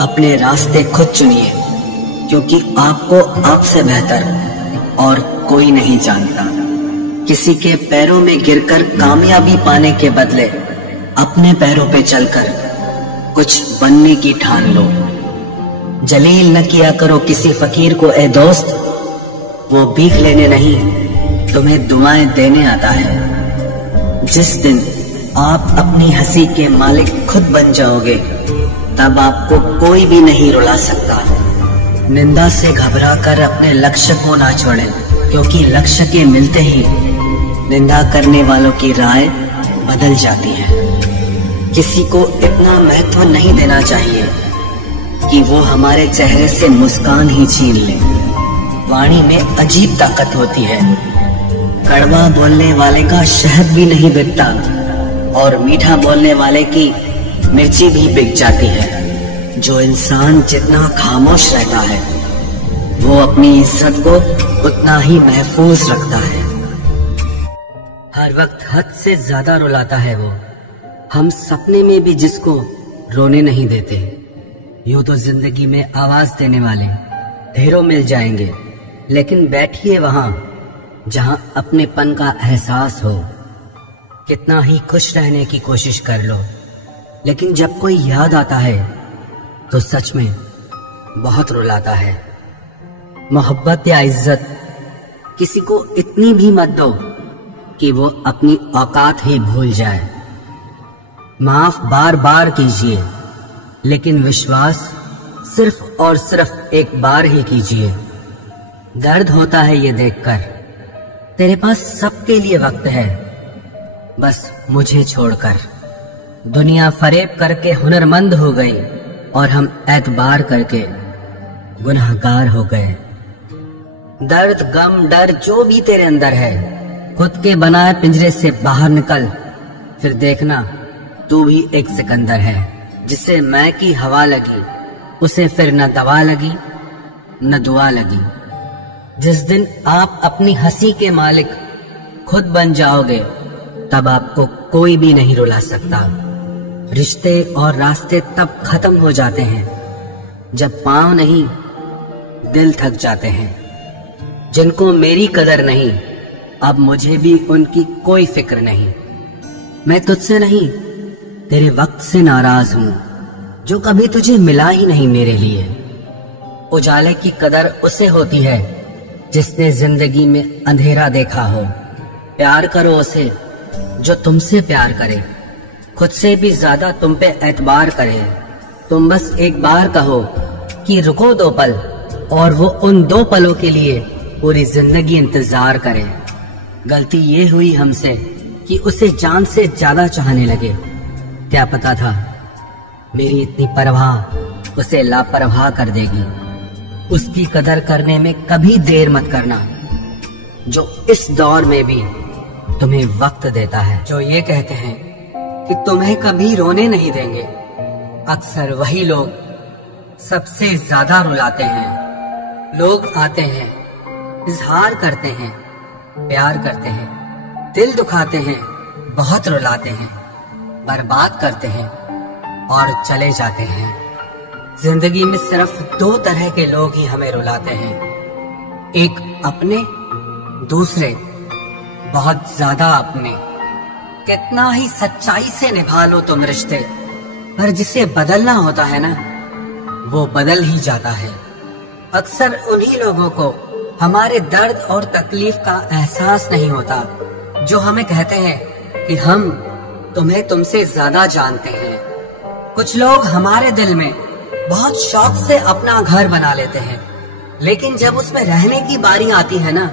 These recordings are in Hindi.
अपने रास्ते खुद चुनिए, क्योंकि आपको आपसे बेहतर और कोई नहीं जानता। किसी के पैरों में गिरकर कामयाबी पाने के बदले अपने पैरों पे चलकर कुछ बनने की ठान लो। जलील न किया करो किसी फकीर को ए दोस्त, वो भीख लेने नहीं तुम्हें दुआएं देने आता है। जिस दिन आप अपनी हंसी के मालिक खुद बन जाओगे, तब आपको कोई भी नहीं रुला सकता। निंदा से घबराकर अपने लक्ष्य को ना छोड़ें, क्योंकि लक्ष्य के मिलते ही निंदा करने वालों की राय बदल जाती है। किसी को इतना महत्व नहीं देना चाहिए कि वो हमारे चेहरे से मुस्कान ही छीन ले। वाणी में अजीब ताकत होती है। कड़वा बोलने वाले का शहद भी नहीं बिकता और मीठा बोलने वाले की मिर्ची भी बिक जाती है। जो इंसान जितना खामोश रहता है, वो अपनी इज्जत को उतना ही महफूज रखता है। हर वक्त हद से ज्यादा रुलाता है वो। हम सपने में भी जिसको रोने नहीं देते। यूं तो जिंदगी में आवाज देने वाले ढेरों मिल जाएंगे, लेकिन बैठिए वहां जहां अपनेपन का एहसास हो। कितना ही खुश रहने की कोशिश कर लो, लेकिन जब कोई याद आता है तो सच में बहुत रुलाता है। मोहब्बत या इज्जत किसी को इतनी भी मत दो कि वो अपनी औकात ही भूल जाए। माफ बार बार कीजिए, लेकिन विश्वास सिर्फ और सिर्फ एक बार ही कीजिए। दर्द होता है ये देखकर तेरे पास सबके लिए वक्त है, बस मुझे छोड़कर। दुनिया फरेब करके हुनरमंद हो गई और हम एतबार करके गुनहगार हो गए। दर्द गम डर जो भी तेरे अंदर है, खुद के बनाए पिंजरे से बाहर निकल, फिर देखना तू भी एक सिकंदर है। जिसे मैं की हवा लगी, उसे फिर न दवा लगी न दुआ लगी। जिस दिन आप अपनी हंसी के मालिक खुद बन जाओगे, तब आपको कोई भी नहीं रुला सकता। रिश्ते और रास्ते तब खत्म हो जाते हैं जब पांव नहीं दिल थक जाते हैं। जिनको मेरी कदर नहीं, अब मुझे भी उनकी कोई फिक्र नहीं। मैं तुझसे नहीं तेरे वक्त से नाराज हूं, जो कभी तुझे मिला ही नहीं मेरे लिए। उजाले की कदर उसे होती है जिसने जिंदगी में अंधेरा देखा हो। प्यार करो उसे जो तुमसे प्यार करे, खुद से भी ज्यादा तुम पे एतबार करे। तुम बस एक बार कहो कि रुको 2 पल, और वो उन 2 पलों के लिए पूरी जिंदगी इंतजार करे। गलती ये हुई हमसे कि उसे जान से ज्यादा चाहने लगे। क्या पता था मेरी इतनी परवाह उसे लापरवाह कर देगी। उसकी कदर करने में कभी देर मत करना, जो इस दौर में भी तुम्हें वक्त देता है। जो ये कहते हैं कि तुम्हें कभी रोने नहीं देंगे, अक्सर वही लोग सबसे ज्यादा रुलाते हैं। लोग आते हैं, इजहार करते हैं, प्यार करते हैं, दिल दुखाते हैं, बहुत रुलाते हैं, बर्बाद करते हैं और चले जाते हैं। जिंदगी में सिर्फ 2 तरह के लोग ही हमें रुलाते हैं, एक अपने, दूसरे बहुत ज्यादा अपने। कितना ही सच्चाई से निभा लो तुम रिश्ते, पर जिसे बदलना होता है ना, वो बदल ही जाता है। अक्सर उन्हीं लोगों को हमारे दर्द और तकलीफ का एहसास नहीं होता, जो हमें कहते हैं कि हम तुम्हें तुमसे ज्यादा जानते हैं। कुछ लोग हमारे दिल में बहुत शौक से अपना घर बना लेते हैं, लेकिन जब उसमें रहने की बारी आती है ना,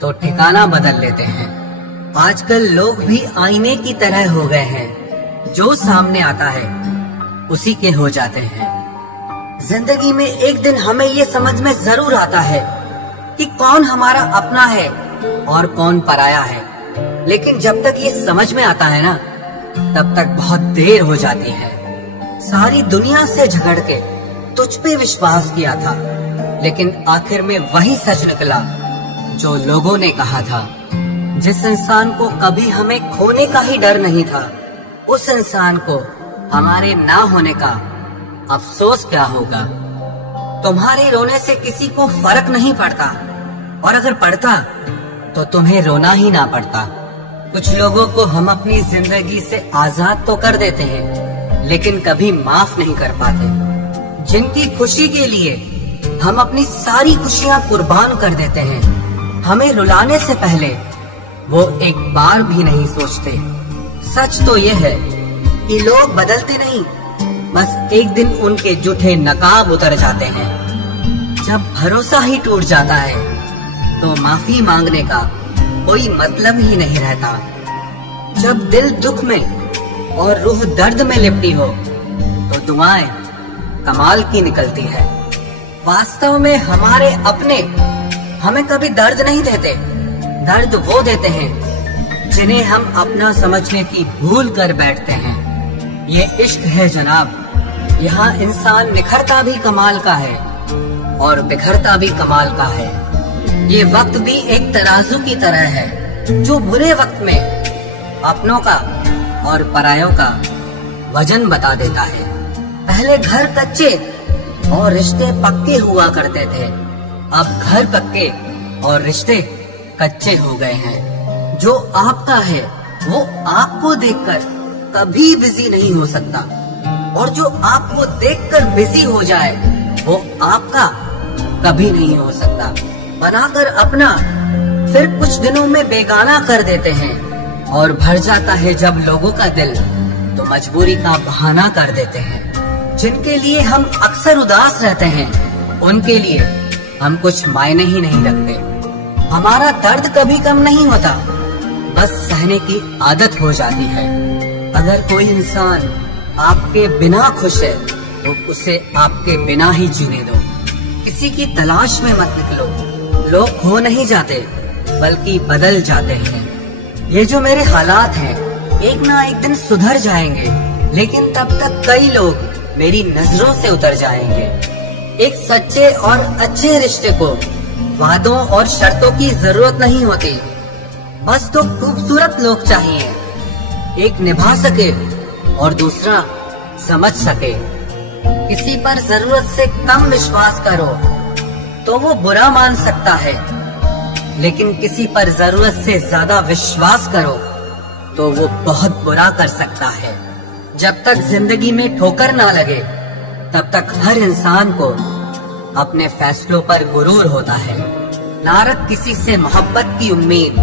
तो ठिकाना बदल लेते हैं। आजकल लोग भी आईने की तरह हो गए हैं, जो सामने आता है उसी के हो जाते हैं। जिंदगी में एक दिन हमें ये समझ में जरूर आता है कि कौन हमारा अपना है और कौन पराया है, लेकिन जब तक ये समझ में आता है ना, तब तक बहुत देर हो जाती है। सारी दुनिया से झगड़ के तुझ पे विश्वास किया था, लेकिन आखिर में वही सच निकला जो लोगों ने कहा था। जिस इंसान को कभी हमें खोने का ही डर नहीं था, उस इंसान को हमारे ना होने का अफसोस क्या होगा। तुम्हारे रोने से किसी को फर्क नहीं पड़ता, और अगर पड़ता तो तुम्हें रोना ही ना पड़ता। कुछ लोगों को हम अपनी जिंदगी से आजाद तो कर देते हैं, लेकिन कभी माफ नहीं कर पाते। जिनकी खुशी के लिए हम अपनी सारी खुशियां कुर्बान कर देते हैं, हमें रुलाने से पहले वो एक बार भी नहीं सोचते। सच तो ये है कि लोग बदलते नहीं, बस एक दिन उनके जूठे नकाब उतर जाते हैं। जब भरोसा ही टूट जाता है तो माफी मांगने का कोई मतलब ही नहीं रहता। जब दिल दुख में और रूह दर्द में लिपटी हो तो दुआएं कमाल की निकलती है। वास्तव में हमारे अपने हमें कभी दर्द नहीं देते, दर्द वो देते हैं जिन्हें हम अपना समझने की भूल कर बैठते हैं। ये इश्क है जनाब, यहाँ इंसान निखरता भी कमाल का है और बिखरता भी कमाल का है। ये वक्त भी एक तराजू की तरह है, जो बुरे वक्त में अपनों का और परायों का वजन बता देता है। पहले घर कच्चे और रिश्ते पक्के हुआ करते थे, अब घर पक्के और रिश्ते कच्चे हो गए हैं। जो आपका है वो आपको देखकर कभी बिजी नहीं हो सकता, और जो आपको देखकर बिजी हो जाए वो आपका कभी नहीं हो सकता। बनाकर अपना फिर कुछ दिनों में बेगाना कर देते हैं, और भर जाता है जब लोगों का दिल तो मजबूरी का बहाना कर देते हैं। जिनके लिए हम अक्सर उदास रहते हैं, उनके लिए हम कुछ मायने ही नहीं रखते। हमारा दर्द कभी कम नहीं होता, बस सहने की आदत हो जाती है। अगर कोई इंसान आपके बिना खुश है तो उसे आपके बिना ही जीने दो। किसी की तलाश में मत निकलो। लोग खो नहीं जाते बल्कि बदल जाते हैं। ये जो मेरे हालात हैं एक ना एक दिन सुधर जाएंगे, लेकिन तब तक कई लोग मेरी नजरों से उतर जाएंगे। एक सच्चे और अच्छे रिश्ते को वादों और शर्तों की जरूरत नहीं होती, बस तो खूबसूरत लोग चाहिए। एक निभा सके और दूसरा समझ सके। किसी पर जरूरत से कम विश्वास करो तो वो बुरा मान सकता है, लेकिन किसी पर जरूरत से ज्यादा विश्वास करो तो वो बहुत बुरा कर सकता है। जब तक जिंदगी में ठोकर ना लगे तब तक हर इंसान को अपने फैसलों पर गुरूर होता है। ना रख किसी से मोहब्बत की उम्मीद,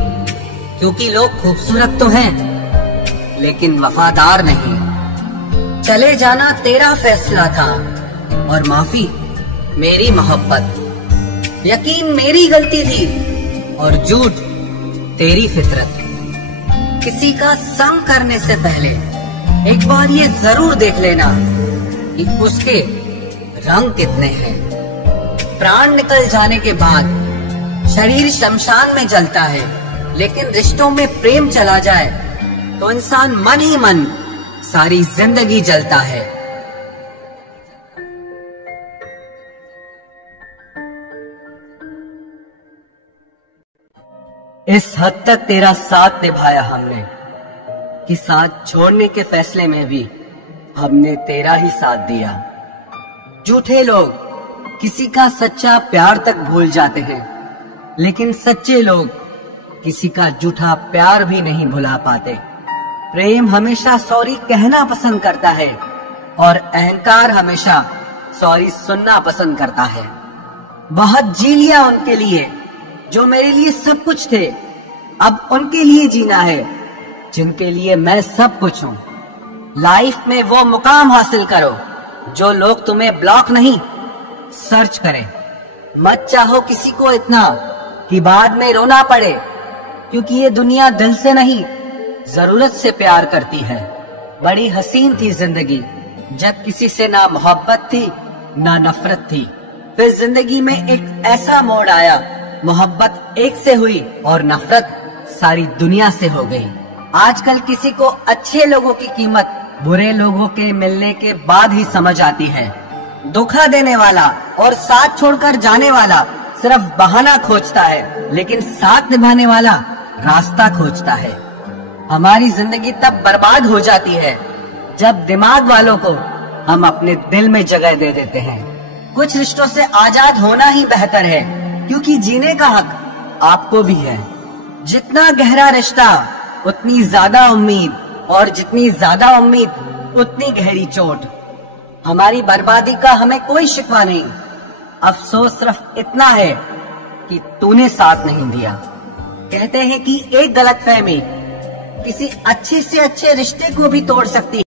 क्योंकि लोग खूबसूरत तो हैं लेकिन वफादार नहीं। चले जाना तेरा फैसला था और माफी मेरी मोहब्बत। यकीन मेरी गलती थी और झूठ तेरी फितरत। किसी का संग करने से पहले एक बार ये जरूर देख लेना कि उसके रंग कितने हैं। प्राण निकल जाने के बाद शरीर शमशान में जलता है, लेकिन रिश्तों में प्रेम चला जाए तो इंसान मन ही मन सारी जिंदगी जलता है। इस हद तक तेरा साथ निभाया हमने कि साथ छोड़ने के फैसले में भी हमने तेरा ही साथ दिया। झूठे लोग किसी का सच्चा प्यार तक भूल जाते हैं, लेकिन सच्चे लोग किसी का झूठा प्यार भी नहीं भुला पाते। प्रेम हमेशा सॉरी कहना पसंद करता है और अहंकार हमेशा सॉरी सुनना पसंद करता है। बहुत जी लिया उनके लिए जो मेरे लिए सब कुछ थे, अब उनके लिए जीना है जिनके लिए मैं सब कुछ हूँ। लाइफ में वो मुकाम हासिल करो जो लोग तुम्हें ब्लॉक नहीं सर्च करें। मत चाहो किसी को इतना कि बाद में रोना पड़े, क्योंकि ये दुनिया दिल से नहीं जरूरत से प्यार करती है। बड़ी हसीन थी जिंदगी जब किसी से ना मोहब्बत थी ना नफरत थी। फिर जिंदगी में एक ऐसा मोड़ आया, मोहब्बत एक से हुई और नफरत सारी दुनिया से हो गई। आजकल किसी को अच्छे लोगों की कीमत बुरे लोगों के मिलने के बाद ही समझ आती है। धोखा देने वाला और साथ छोड़कर जाने वाला सिर्फ बहाना खोजता है, लेकिन साथ निभाने वाला रास्ता खोजता है। हमारी जिंदगी तब बर्बाद हो जाती है जब दिमाग वालों को हम अपने दिल में जगह दे देते हैं। कुछ रिश्तों से आजाद होना ही बेहतर है, क्योंकि जीने का हक आपको भी है। जितना गहरा रिश्ता उतनी ज्यादा उम्मीद, और जितनी ज्यादा उम्मीद उतनी गहरी चोट। हमारी बर्बादी का हमें कोई शिकवा नहीं, अफसोस सिर्फ इतना है कि तूने साथ नहीं दिया। कहते हैं कि एक गलतफहमी किसी अच्छे से अच्छे रिश्ते को भी तोड़ सकती है।